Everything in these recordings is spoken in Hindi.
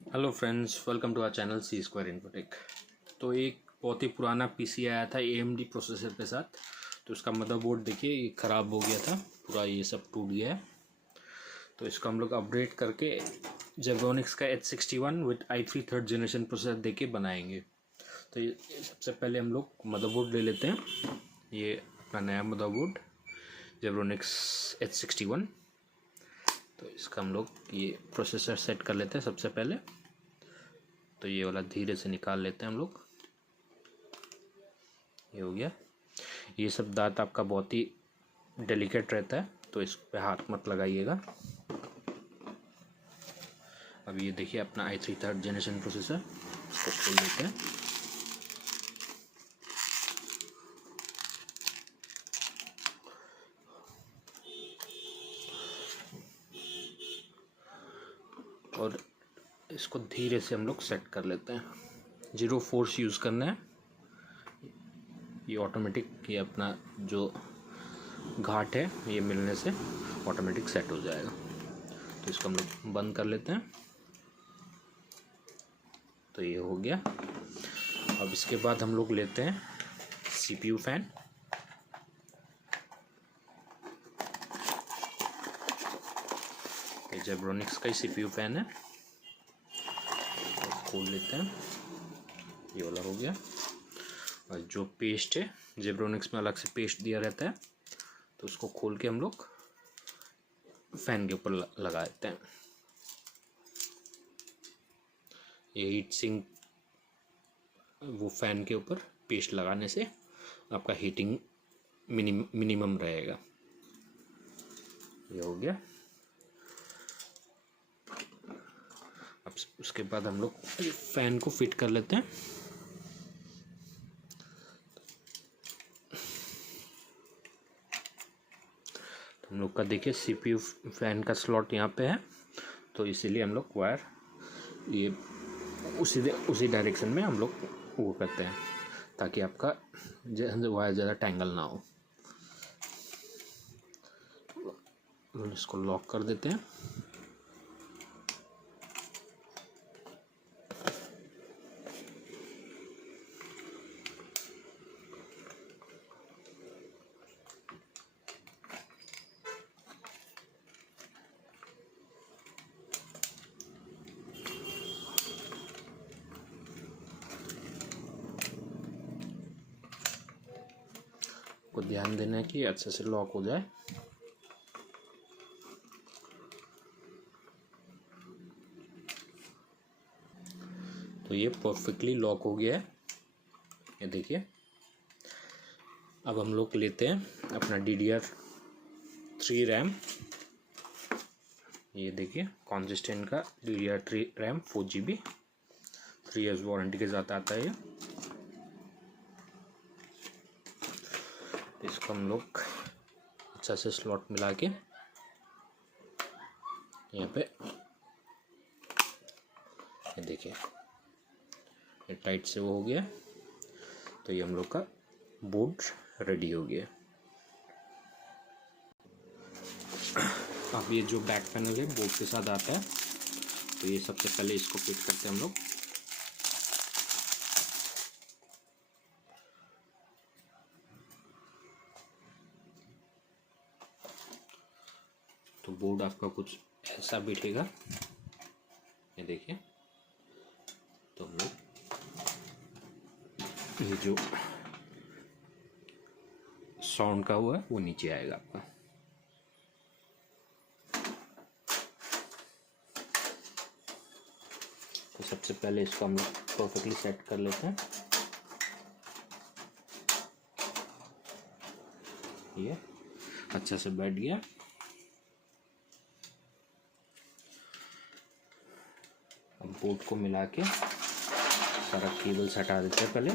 Hello friends, welcome to our channel C square infotech. तो एक बहुत ही पुराना पीसी आया था AMD प्रोसेसर के साथ। तो इसका मदरबोर्ड देखिए, ये ख़राब हो गया था पूरा, ये सब टूट गया है। तो इसको हम लोग अपग्रेड करके जेब्रोनिक्स का H61 with i3 third generation processor देके बनाएंगे। तो ये सबसे पहले हम लोग मदरबोर्ड ले लेते हैं। ये अपना नया मदरबोर्ड जेब्रोनिक्स H61। तो इसका हम लोग ये प्रोसेसर सेट कर लेते हैं सबसे पहले। तो ये वाला धीरे से निकाल लेते हैं हम लोग। ये हो गया। ये सब दांत आपका बहुत ही डेलिकेट रहता है, तो इस पे हाथ मत लगाइएगा। अब ये देखिए अपना i3 थर्ड जनरेशन प्रोसेसर, इसको खोल लेते हैं। और इसको धीरे से हम लोग सेट कर लेते हैं। 0 फोर्स यूज़ करना है। ये ऑटोमेटिक, ये अपना जो घाट है ये मिलने से ऑटोमेटिक सेट हो जाएगा। तो इसको हम लोग बंद कर लेते हैं। तो ये हो गया। अब इसके बाद हम लोग लेते हैं CPU फैन। ये जेब्रोनिक्स का ही CPU फैन है। तो खोल लेते हैं। ये वाला हो गया। और जो पेस्ट है, जेब्रोनिक्स में अलग से पेस्ट दिया रहता है, तो उसको खोल के हम लोग फैन के ऊपर लगा देते हैं। ये हीट सिंक, वो फैन के ऊपर पेस्ट लगाने से आपका हीटिंग मिनिमम रहेगा। ये हो गया। अब उसके बाद हम लोग फैन को फिट कर लेते हैं। तो हम लोग का देखिए CPU फैन का स्लॉट यहाँ पे है, तो इसीलिए हम लोग वायर ये उसी डायरेक्शन में हम लोग वो करते हैं, ताकि आपका वायर ज़्यादा टैंगल ना हो। इसको लॉक कर देते हैं। को ध्यान देना है कि अच्छे से लॉक हो जाए। तो ये परफेक्टली लॉक हो गया है, ये देखिए। अब हम लोग लेते हैं अपना DDR3 रैम। ये देखिए कॉन्सिस्टेंट का DDR3 RAM 4GB, 3 years warranty के साथ आता है ये। इसको हम लोग अच्छा से स्लॉट मिला के यहाँ पे, ये देखिए ये टाइट से वो हो गया। तो ये हम लोग का बोर्ड रेडी हो गया। अब ये जो बैक पैनल है बोर्ड के साथ आता है, तो ये सबसे पहले इसको फिट करते हैं हम लोग। तो बोर्ड आपका कुछ ऐसा बैठेगा, ये देखिए। तो हम लोग ये जो साउंड का हुआ है वो नीचे आएगा आपका। तो सबसे पहले इसको हम लोग परफेक्टली सेट कर लेते हैं। ये अच्छा से बैठ गया। अब बोर्ड को मिला के सारा केबल्स हटा देते हैं पहले।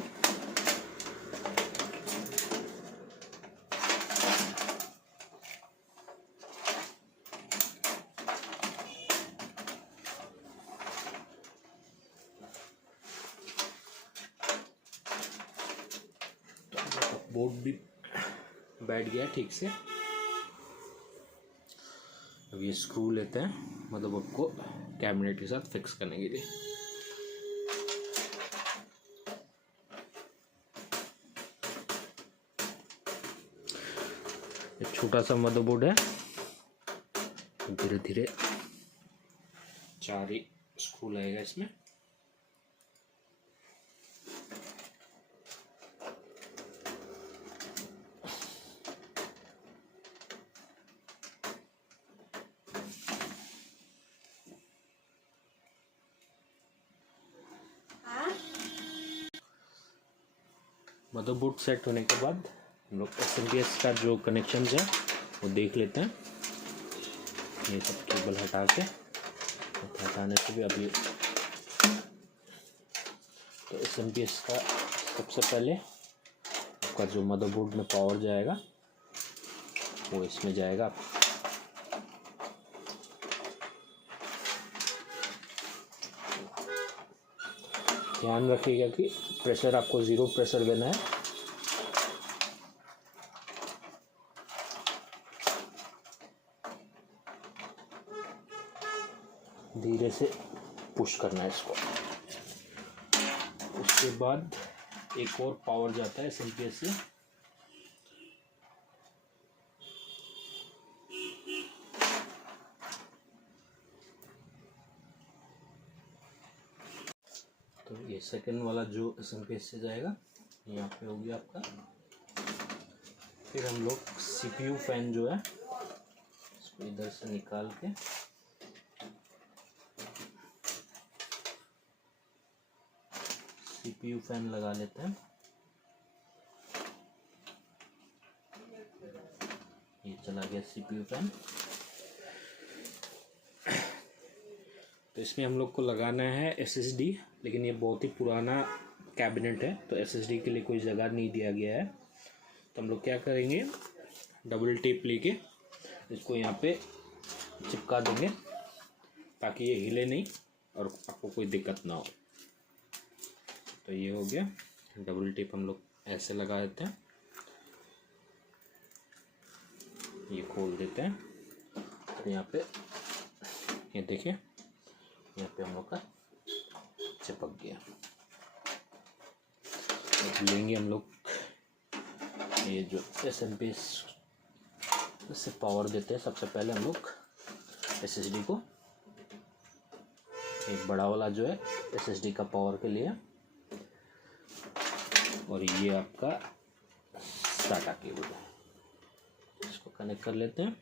तो बोर्ड भी बैठ गया ठीक से। अब ये स्क्रू लेते हैं, मदरबोर्ड को कैबिनेट के साथ फिक्स करने के लिए। एक छोटा सा मदरबोर्ड है, धीरे धीरे 4 ही स्क्रू लगेगा इसमें। मदरबोर्ड सेट होने के बाद हम लोग SMPS का जो कनेक्शन है वो देख लेते हैं। ये सब केबल हटा के, हटाने से भी अभी तो SMPS का सबसे पहले आपका जो मदरबोर्ड में पावर जाएगा वो इसमें जाएगा। ध्यान रखिएगा कि प्रेशर आपको 0 प्रेशर देना है। धीरे से पुश करना है इसको। उसके बाद एक और पावर जाता है SMPS से, तो ये सेकंड वाला जो SMPS से जाएगा यहाँ पे हो गया आपका। फिर हम लोग CPU फैन जो है इसको इधर से निकाल के CPU फैन लगा लेते हैं। ये चला गया CPU फैन। तो इसमें हम लोग को लगाना है SSD, लेकिन ये बहुत ही पुराना कैबिनेट है तो SSD के लिए कोई जगह नहीं दिया गया है। तो हम लोग क्या करेंगे, डबल टेप लेके इसको यहाँ पे चिपका देंगे ताकि ये हिले नहीं और आपको कोई दिक्कत ना हो। तो ये हो गया, डबल टेप हम लोग ऐसे लगा देते हैं। ये खोल देते हैं तो यहाँ पे ये देखिए यहाँ पे हम लोग का चिपक गया। अब लेंगे हम लोग ये जो SMPS से पावर देते हैं। सबसे पहले हम लोग SSD को, एक बड़ा वाला जो है SSD का पावर के लिए, और ये आपका SATA केबल है, इसको कनेक्ट कर लेते हैं।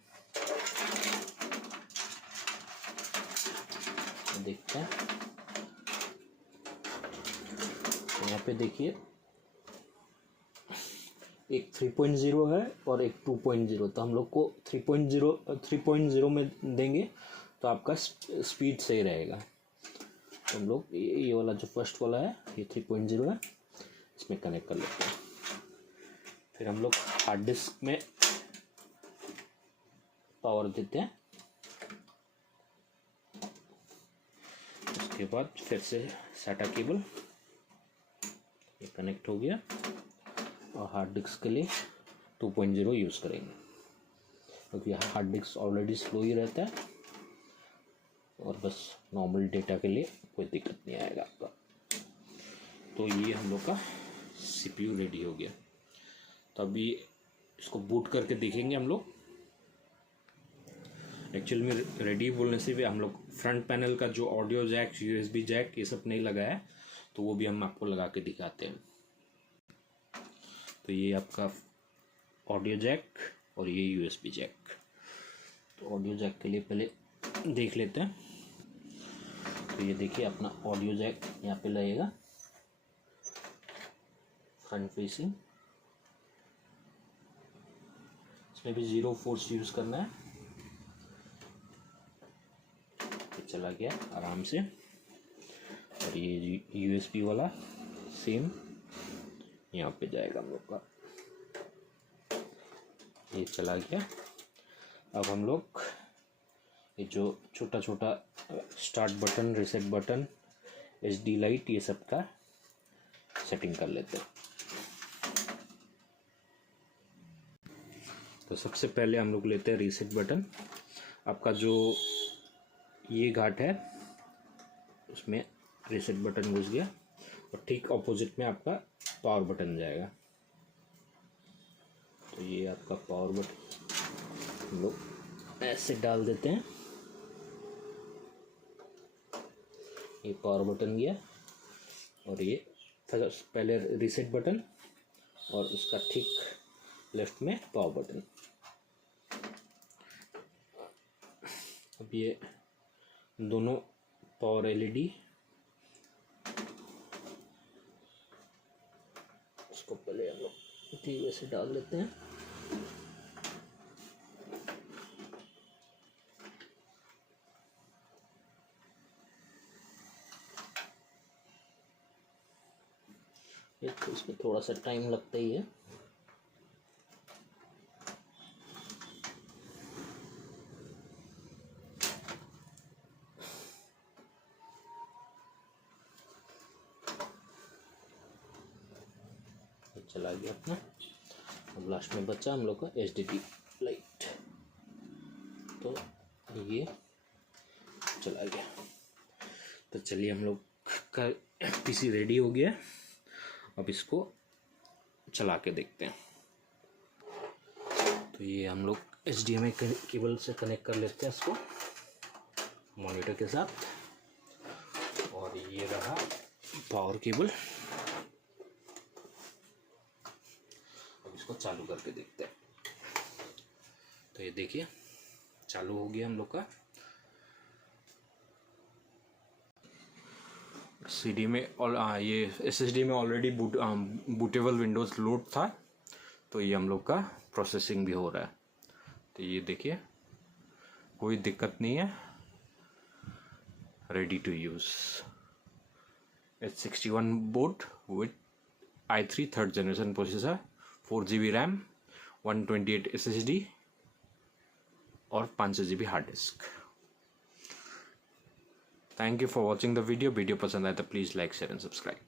देखते हैं तो यहाँ पे देखिए एक 3.0 है और एक 2.0। तो हम लोग को 3.0 में देंगे तो आपका स्पीड सही रहेगा। तो हम लोग ये वाला जो फर्स्ट वाला है ये 3.0 है, इसमें कनेक्ट कर लेते हैं। फिर हम लोग हार्ड डिस्क में पावर देते हैं। उसके बाद फिर से SATA केबल ये कनेक्ट हो गया और हार्ड डिस्क के लिए 2.0 यूज़ करेंगे क्योंकि हार्ड डिस्क ऑलरेडी स्लो ही रहता है और बस नॉर्मल डेटा के लिए कोई दिक्कत नहीं आएगा आपका। तो ये हम लोग का CPU रेडी हो गया। तो अभी इसको बूट करके देखेंगे हम लोग। एक्चुअली में रेडी बोलने से भी हम लोग फ्रंट पैनल का जो ऑडियो जैक, USB जैक ये सब नहीं लगाया है, तो वो भी हम आपको लगा के दिखाते हैं। तो ये आपका ऑडियो जैक और ये USB जैक। तो ऑडियो जैक के लिए पहले देख लेते हैं। तो ये देखिए अपना ऑडियो जैक यहाँ पे लगेगा फ्रंट फेसिंग। इसमें भी 0 फोर्स यूज़ करना है। तो चला गया आराम से। और ये USB वाला सेम यहाँ पे जाएगा हम लोग का, ये चला गया। अब हम लोग ये जो छोटा छोटा start button, reset button, HD light, ये सब का सेटिंग कर लेते हैं। तो सबसे पहले हम लोग लेते हैं रीसेट बटन। आपका जो ये घाट है उसमें रीसेट बटन घुस गया और ठीक ऑपोजिट में आपका पावर बटन जाएगा। तो ये आपका पावर बटन हम लोग ऐसे डाल देते हैं। ये पावर बटन गया और ये पहले रीसेट बटन और उसका ठीक लेफ्ट में पावर बटन। अब ये दोनों पावर एलईडी इसको पहले हम लोग टीवी से डाल लेते हैं। तो इसमें थोड़ा सा टाइम लगता ही है। चला गया अपना। अब लास्ट में बचा हम लोग का HDD लाइट, तो ये चला गया। तो चलिए हम लोग का PC रेडी हो गया। अब इसको चला के देखते हैं। तो ये हम लोग HDMI केबल से कनेक्ट कर लेते हैं इसको मॉनिटर के साथ। और ये रहा पावर केबल। अब इसको चालू करके देखते हैं। तो ये देखिए चालू हो गया हम लोग का। CD में और ये SSD में ऑलरेडी बूटेबल विंडोज़ लोड था, तो ये हम लोग का प्रोसेसिंग भी हो रहा है। तो ये देखिए कोई दिक्कत नहीं है, ready to use. H61 board with i3 third generation processor, 4GB RAM, 128 SSD और 500GB hard disk. Thank you for watching the video. Video पसंद आए तो please like share and subscribe.